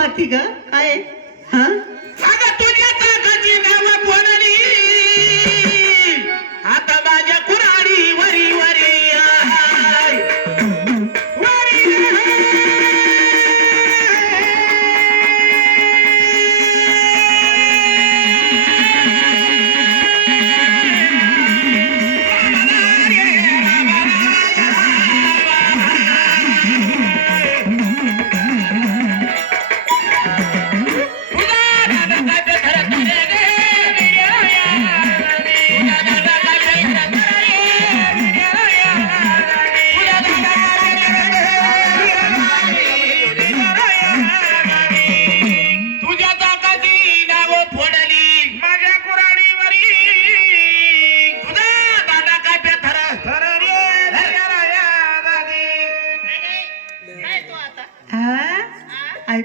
बाती का? काय? हा?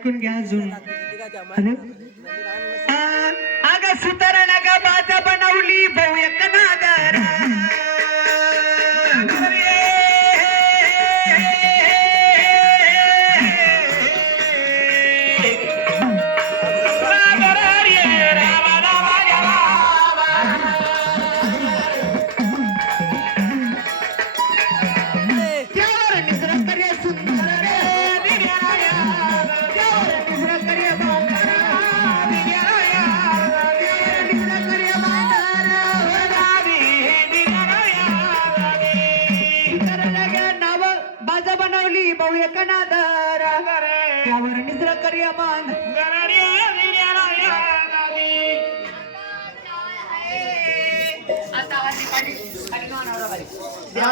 हा ऐकून घ्या अजून त्यावर निद्रा कर्या बांध.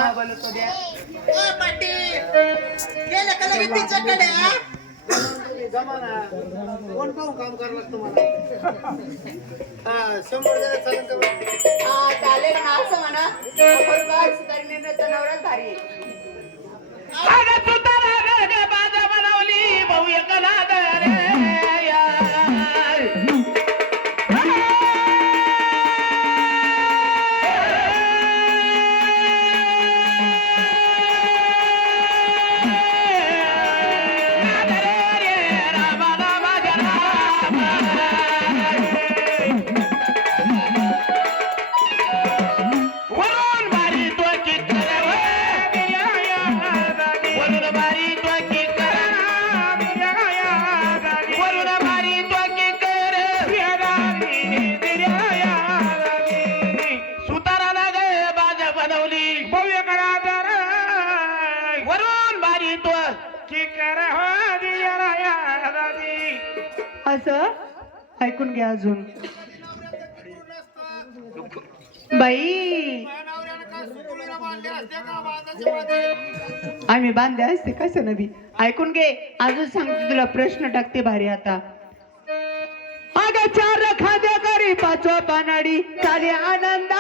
ओ पाटील गेलं का लगेच तिच्याकडे हा? कोण पाहून काम करावं लागतं मला हा शंभर जरा चालेल का बरं? हा, चालेल ना असं म्हणा. आपण काय सुधारणे नवराच भारी आहे. अगं सुतारा ऐकून घ्या अजून. बाई. आम्ही बांधले असते कसं नदी ऐकून घे. अजून सांगते तुला प्रश्न टाकते भारी आता. अग चार खाद्या करी पाचवा पानाडी चाले आनंद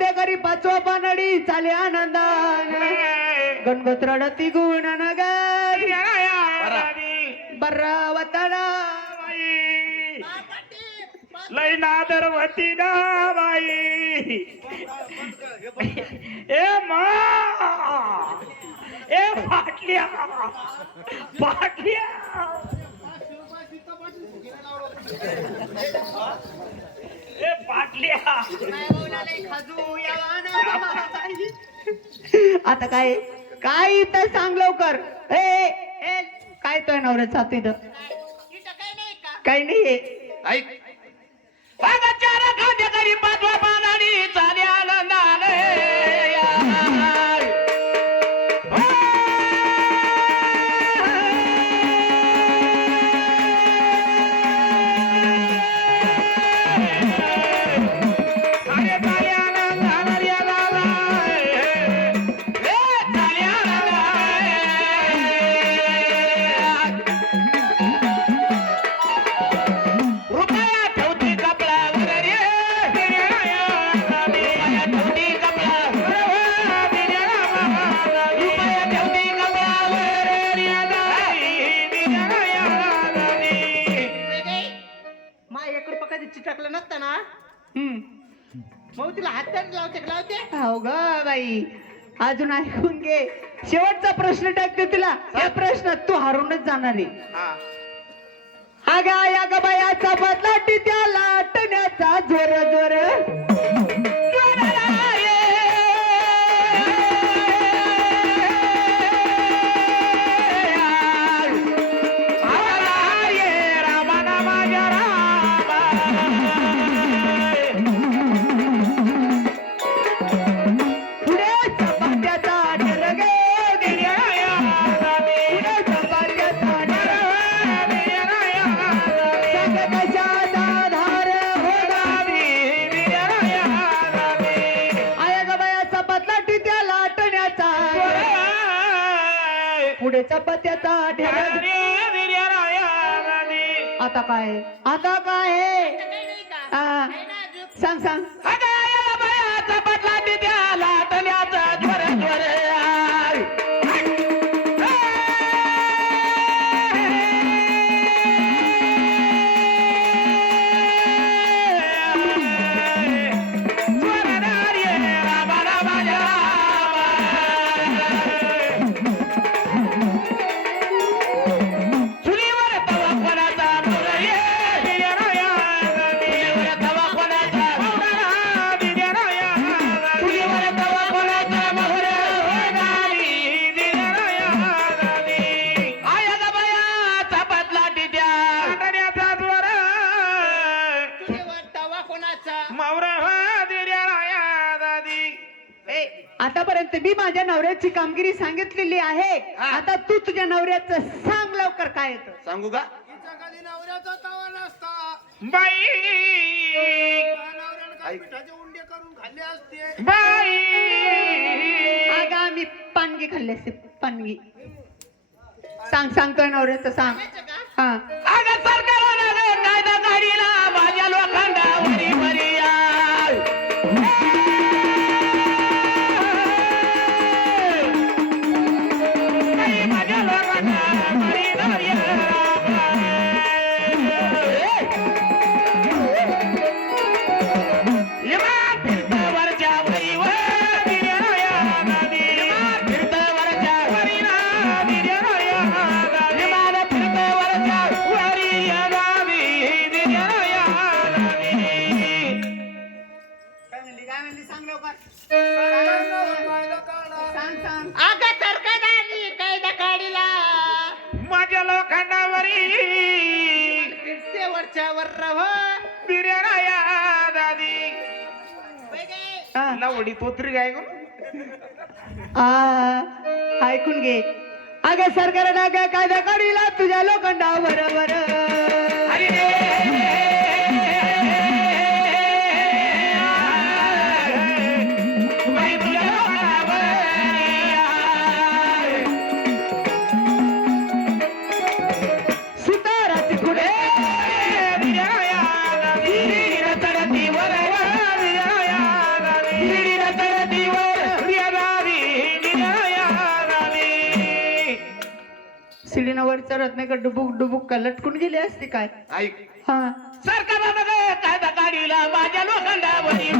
चार खांदे करी पाचवा पानडी चाले आनंदान. गणगत रडती गुण नग बर्रा वतडा लय नादरवती ना बाई. ए मा. ए फाटल्या. फाटल्या. आता काय काय इथं सांग लवकर. ए ए, काय तो नवऱ्याचा हात इथं? काही नाही ऐक. अगं चार खाद्य करी पाचवा पानाडी चाले हातात लावते लावते हो ग बाई. अजून ऐकून घे. शेवटचा प्रश्न टाकते तुला. या प्रश्नात तू हारूनच जाणार आहे. हा. अगा या ग बायाचा बदलाटी त्याला आटण्याचा ढेर आता काय? आता काय? हा. सांग सांग. आतापर्यंत मी माझ्या नवऱ्याची कामगिरी सांगितलेली आहे हा. आता तू तुझ्या नवऱ्याचं सांग लवकर काय येतं. सांगू का? तिच्या खाली नवऱ्याचा तवा नसता. बाई! त्या नवऱ्यानं काय पिठाचे उंडे करून खाल्ले असते? बाई! अगं आम्ही पानगी खाल्ले असते पानगी. सांग सांगतोय नवऱ्याचं सांग. हा. लावडी तोत्री काय ऐकून घे. अगं सरकारनं काय कायदा काढीला तुझ्या लोखंडा बरोबर चढत नाही का? डुबुक डुबुक का? लटकून गेली असते काय? हा. सरकारनं कायदा काढीला माझ्या लोखंडावरी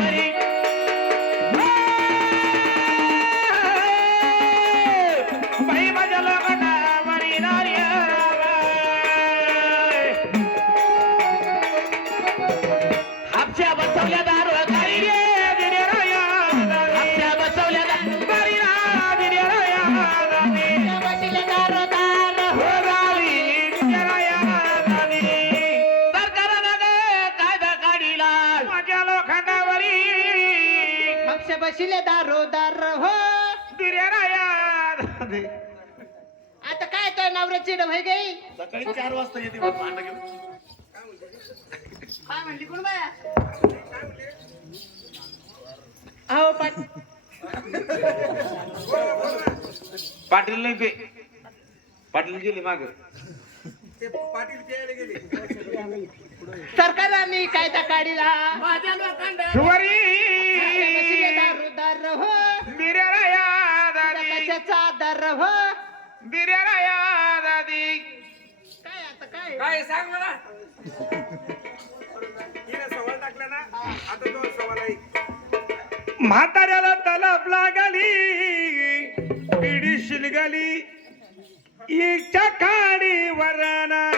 बसिले दारो दार हो. राया. आता काय तो नवऱ्याची डबाई गई? सकाळी चार वाजता येते बघ भांडं घेऊन. काय म्हणली कोण बाया? अहो पाट पाटील नाही ते. पाटील गेली माग. ते पाटील प्यायला गेले. सरकारने कायदा काढीला. माझ्या लोखंड भा काय आता काय? काय सांग मला. ना आता दोन म्हाताऱ्याला तलाप लागली पिढी च्या काडी खाडीवर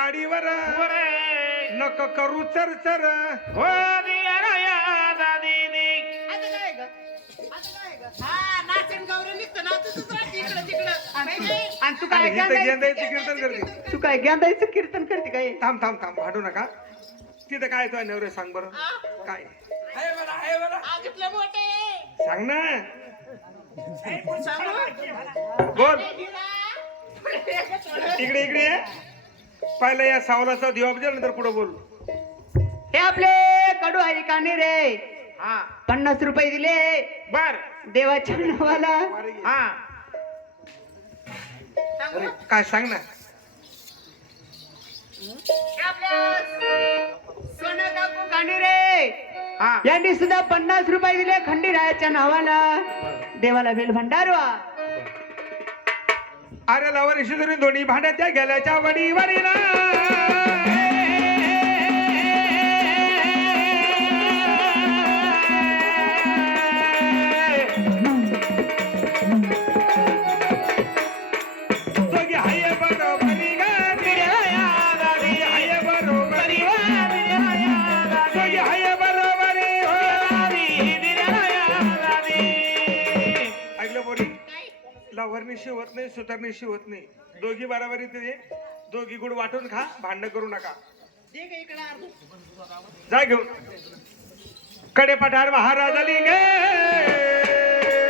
काडीवर नक करू चर चर हो? हा? आणि तू काय गेंदायचं कीर्तन करते? तू काय गेंदायचं कीर्तन करते काय? थांब थांब थांब भांडू नका. तिथं काय तो नवरे सांग बरं. काय. सांग ना. सांगू? बोल. इकडे इकडे पहिला या सावलाचा दिवा बजेल नंतर पुढे बोल. हे आपले कडू आहे काने रे. हा. पन्नास रुपये दिले. बर. देवाच्या नावाला. हा. अरे, काय सांग ना. हे आपले सोनं काकू काने रे. हा. यांनी सुद्धा पन्नास रुपये दिले खंडीरायाच्या नावाला. देवाला बेल भंडारवा. अरे लवर धरून दोन्ही भांड्या त्या गेल्याच्या वडी सुतारनी शिवत नाही. दोघी बराबरी ते दोघी गुड वाटून खा भांडण करू नका. जा घेऊन. कडे पठार महाराज लिंगे